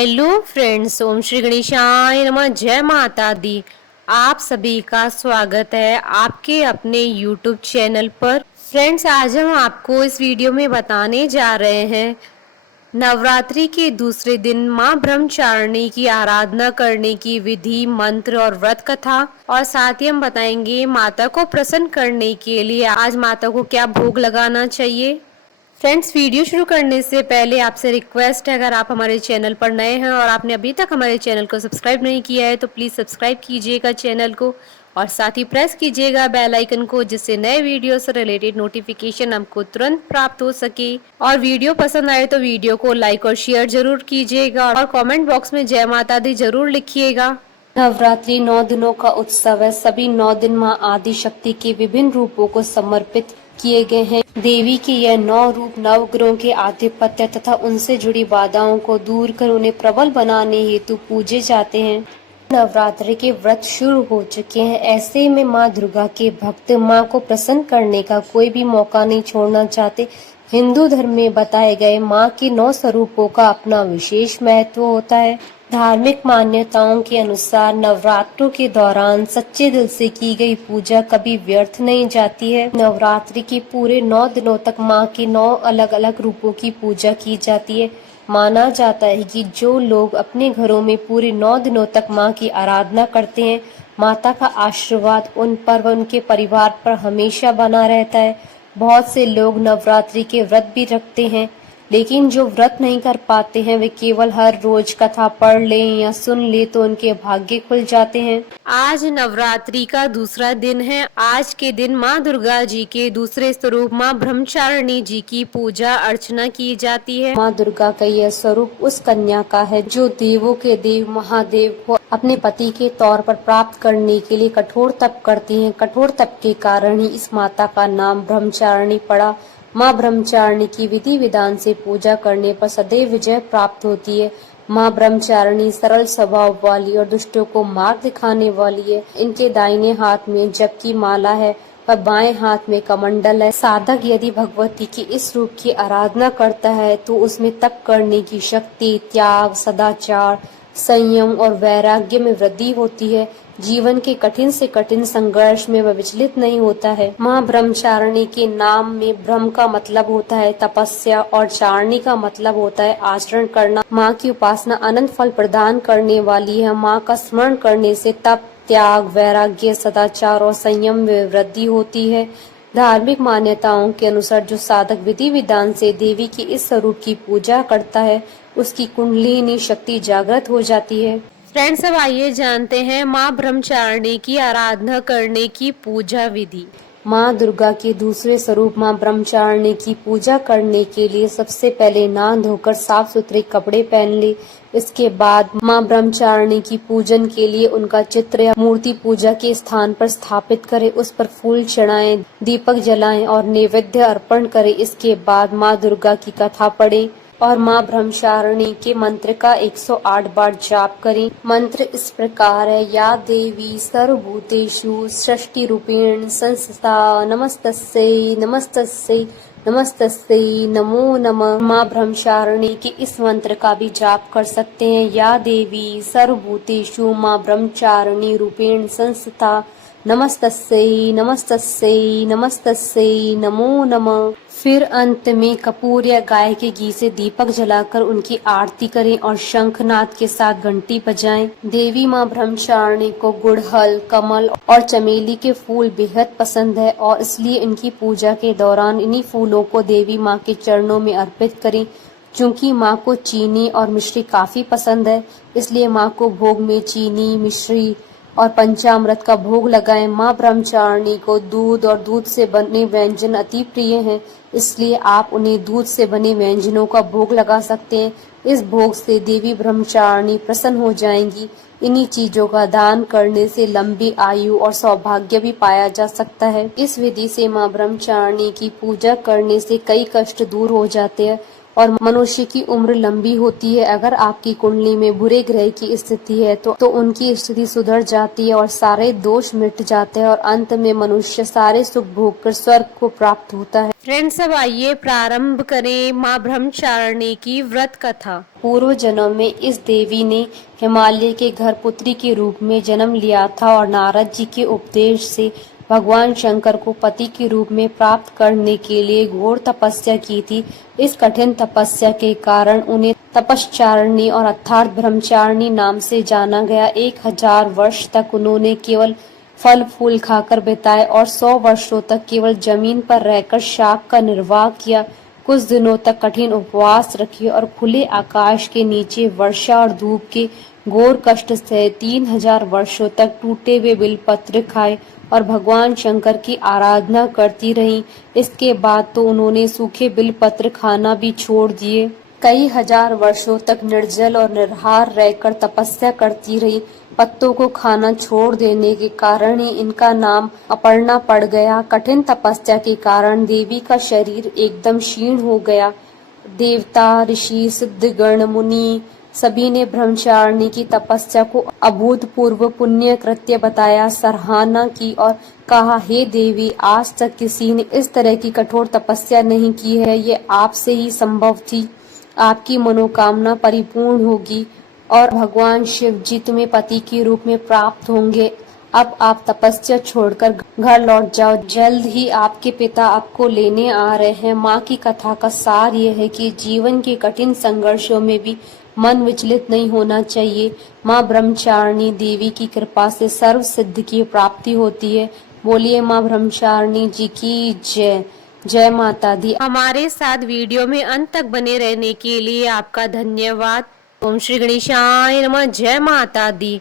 Hello friends, ओम श्री गणेशाय नमः। जय माता दी। आप सभी का स्वागत है आपके अपने यूट्यूब चैनल पर। फ्रेंड्स, आज हम आपको इस वीडियो में बताने जा रहे हैं नवरात्रि के दूसरे दिन मां ब्रह्मचारिणी की आराधना करने की विधि, मंत्र और व्रत कथा। और साथ ही हम बताएंगे माता को प्रसन्न करने के लिए आज माता को क्या भोग लगाना चाहिए। फ्रेंड्स, वीडियो शुरू करने से पहले आपसे रिक्वेस्ट है, अगर आप हमारे चैनल पर नए हैं और आपने अभी तक हमारे चैनल को सब्सक्राइब नहीं किया है तो प्लीज़ सब्सक्राइब कीजिएगा चैनल को और साथ ही प्रेस कीजिएगा बेल आइकन को, जिससे नए वीडियो से रिलेटेड नोटिफिकेशन आपको तुरंत प्राप्त हो सके। और वीडियो पसंद आए तो वीडियो को लाइक और शेयर जरूर कीजिएगा और कमेंट बॉक्स में जय माता दी जरूर लिखिएगा। नवरात्रि 9 दिनों का उत्सव है। सभी 9 दिन मां आदि शक्ति के विभिन्न रूपों को समर्पित किए गए हैं। देवी के यह 9 रूप नवग्रहों के आधिपत्य तथा उनसे जुड़ी बाधाओं को दूर कर उन्हें प्रबल बनाने हेतु पूजे जाते हैं। नवरात्रि के व्रत शुरू हो चुके हैं। ऐसे में मां दुर्गा के भक्त मां को प्रसन्न करने का कोई भी मौका नहीं छोड़ना चाहते। हिंदू धर्म में बताए गए मां के 9 स्वरूपों का अपना विशेष महत्व होता है। धार्मिक मान्यताओं के अनुसार नवरात्रों के दौरान सच्चे दिल से की गई पूजा कभी व्यर्थ नहीं जाती है। नवरात्रि के पूरे 9 दिनों तक मां के 9 अलग अलग रूपों की पूजा की जाती है। माना जाता है कि जो लोग अपने घरों में पूरे 9 दिनों तक मां की आराधना करते हैं, माता का आशीर्वाद उन पर व उनके परिवार पर हमेशा बना रहता है। बहुत से लोग नवरात्रि के व्रत भी रखते हैं, लेकिन जो व्रत नहीं कर पाते हैं वे केवल हर रोज कथा पढ़ लें या सुन ले तो उनके भाग्य खुल जाते हैं। आज नवरात्रि का दूसरा दिन है। आज के दिन माँ दुर्गा जी के दूसरे स्वरूप माँ ब्रह्मचारिणी जी की पूजा अर्चना की जाती है। माँ दुर्गा का यह स्वरूप उस कन्या का है जो देवों के देव महादेव को अपने पति के तौर पर प्राप्त करने के लिए कठोर तप करती हैं। कठोर तप के कारण ही इस माता का नाम ब्रह्मचारिणी पड़ा। माँ ब्रह्मचारिणी की विधि विधान से पूजा करने पर सदैव विजय प्राप्त होती है। माँ ब्रह्मचारिणी सरल स्वभाव वाली और दुष्टों को मार्ग दिखाने वाली है। इनके दाहिने हाथ में जप की माला है और बाएं हाथ में कमंडल है। साधक यदि भगवती की इस रूप की आराधना करता है तो उसमें तप करने की शक्ति, त्याग, सदाचार, संयम और वैराग्य में वृद्धि होती है। जीवन के कठिन से कठिन संघर्ष में वह विचलित नहीं होता है। माँ ब्रह्मचारिणी के नाम में ब्रह्म का मतलब होता है तपस्या और चारिणी का मतलब होता है आचरण करना। माँ की उपासना अनंत फल प्रदान करने वाली है। माँ का स्मरण करने से तप, त्याग, वैराग्य, सदाचार और संयम में वृद्धि होती है। धार्मिक मान्यताओं के अनुसार जो साधक विधि विधान से देवी की इस स्वरूप की पूजा करता है उसकी कुंडलिनी शक्ति जागृत हो जाती है। फ्रेंड्स, अब आइए जानते हैं माँ ब्रह्मचारिणी की आराधना करने की पूजा विधि। माँ दुर्गा के दूसरे स्वरूप माँ ब्रह्मचारिणी की पूजा करने के लिए सबसे पहले नहा धोकर साफ सुथरे कपड़े पहन ले। इसके बाद माँ ब्रह्मचारिणी की पूजन के लिए उनका चित्र या मूर्ति पूजा के स्थान पर स्थापित करें। उस पर फूल चढ़ाएं, दीपक जलाएं और नैवेद्य अर्पण करें। इसके बाद माँ दुर्गा की कथा पढ़ें और माँ ब्रह्मचारिणी के मंत्र का 108 बार जाप करें। मंत्र इस प्रकार है: या देवी सर्वभूतेषु सृष्टि रूपेण संस्थिता नमस्तस्यै नमस्तस्यै नमस्तस्यै नमो नमः। माँ ब्रह्मचारिणी के इस मंत्र का भी जाप कर सकते हैं: या देवी सर्वभूतेषु माँ ब्रह्मचारिणी रूपेण संस्थिता नमस्तस्यै नमस्तस्यै नमस्तस्यै नमो नमः। फिर अंत में कपूर या गाय के घी से दीपक जलाकर उनकी आरती करें और शंखनाद के साथ घंटी बजाएं। देवी माँ ब्रह्मचारिणी को गुड़हल, कमल और चमेली के फूल बेहद पसंद है और इसलिए इनकी पूजा के दौरान इन्हीं फूलों को देवी माँ के चरणों में अर्पित करें। चूँकि माँ को चीनी और मिश्री काफी पसंद है, इसलिए माँ को भोग में चीनी, मिश्री और पंचामृत का भोग लगाएं। माँ ब्रह्मचारिणी को दूध और दूध से बने व्यंजन अति प्रिय हैं, इसलिए आप उन्हें दूध से बने व्यंजनों का भोग लगा सकते हैं। इस भोग से देवी ब्रह्मचारिणी प्रसन्न हो जाएंगी। इन्हीं चीजों का दान करने से लंबी आयु और सौभाग्य भी पाया जा सकता है। इस विधि से माँ ब्रह्मचारिणी की पूजा करने से कई कष्ट दूर हो जाते हैं और मनुष्य की उम्र लंबी होती है। अगर आपकी कुंडली में बुरे ग्रह की स्थिति है तो उनकी स्थिति सुधर जाती है और सारे दोष मिट जाते हैं और अंत में मनुष्य सारे सुख भोग कर स्वर्ग को प्राप्त होता है। फ्रेंड्स, अब आइए प्रारंभ करें माँ ब्रह्मचारिणी की व्रत कथा। पूर्व जन्म में इस देवी ने हिमालय के घर पुत्री के रूप में जन्म लिया था और नारद जी के उपदेश से भगवान शंकर को पति के रूप में प्राप्त करने के लिए घोर तपस्या की थी। इस कठिन तपस्या के कारण उन्हें तपश्चारिणी और अर्थात ब्रह्मचारिणी नाम से जाना गया। 1000 वर्ष तक उन्होंने केवल फल फूल खाकर बिताए और 100 वर्षों तक केवल जमीन पर रहकर शाक का निर्वाह किया। कुछ दिनों तक कठिन उपवास रखे और खुले आकाश के नीचे वर्षा और धूप के घोर कष्ट सहे 3000 वर्षों तक टूटे हुए बिलपत्र खाए और भगवान शंकर की आराधना करती रहीं। इसके बाद तो उन्होंने सूखे बिलपत्र खाना भी छोड़ दिए। कई हजार वर्षों तक निर्जल और निराहार रहकर तपस्या करती रही। पत्तों को खाना छोड़ देने के कारण ही इनका नाम अपर्णा पड़ गया। कठिन तपस्या के कारण देवी का शरीर एकदम क्षीण हो गया। देवता, ऋषि, सिद्धगण, मुनि सभी ने ब्रह्मचारिणी की तपस्या को अभूतपूर्व पुण्य कृत्य बताया, सराहना की और कहा, हे देवी, आज तक किसी ने इस तरह की कठोर तपस्या नहीं की है। ये आपसे ही संभव थी। आपकी मनोकामना परिपूर्ण होगी और भगवान शिव जी तुम्हें पति के रूप में प्राप्त होंगे। अब आप तपस्या छोड़कर घर लौट जाओ। जल्द ही आपके पिता आपको लेने आ रहे हैं। माँ की कथा का सार यह है कि जीवन के कठिन संघर्षों में भी मन विचलित नहीं होना चाहिए। माँ ब्रह्मचारिणी देवी की कृपा से सर्व सिद्धि की प्राप्ति होती है। बोलिए माँ ब्रह्मचारिणी जी की जय। जय माता दी। हमारे साथ वीडियो में अंत तक बने रहने के लिए आपका धन्यवाद। ओम श्री गणेशाय नमः। जय माता दी।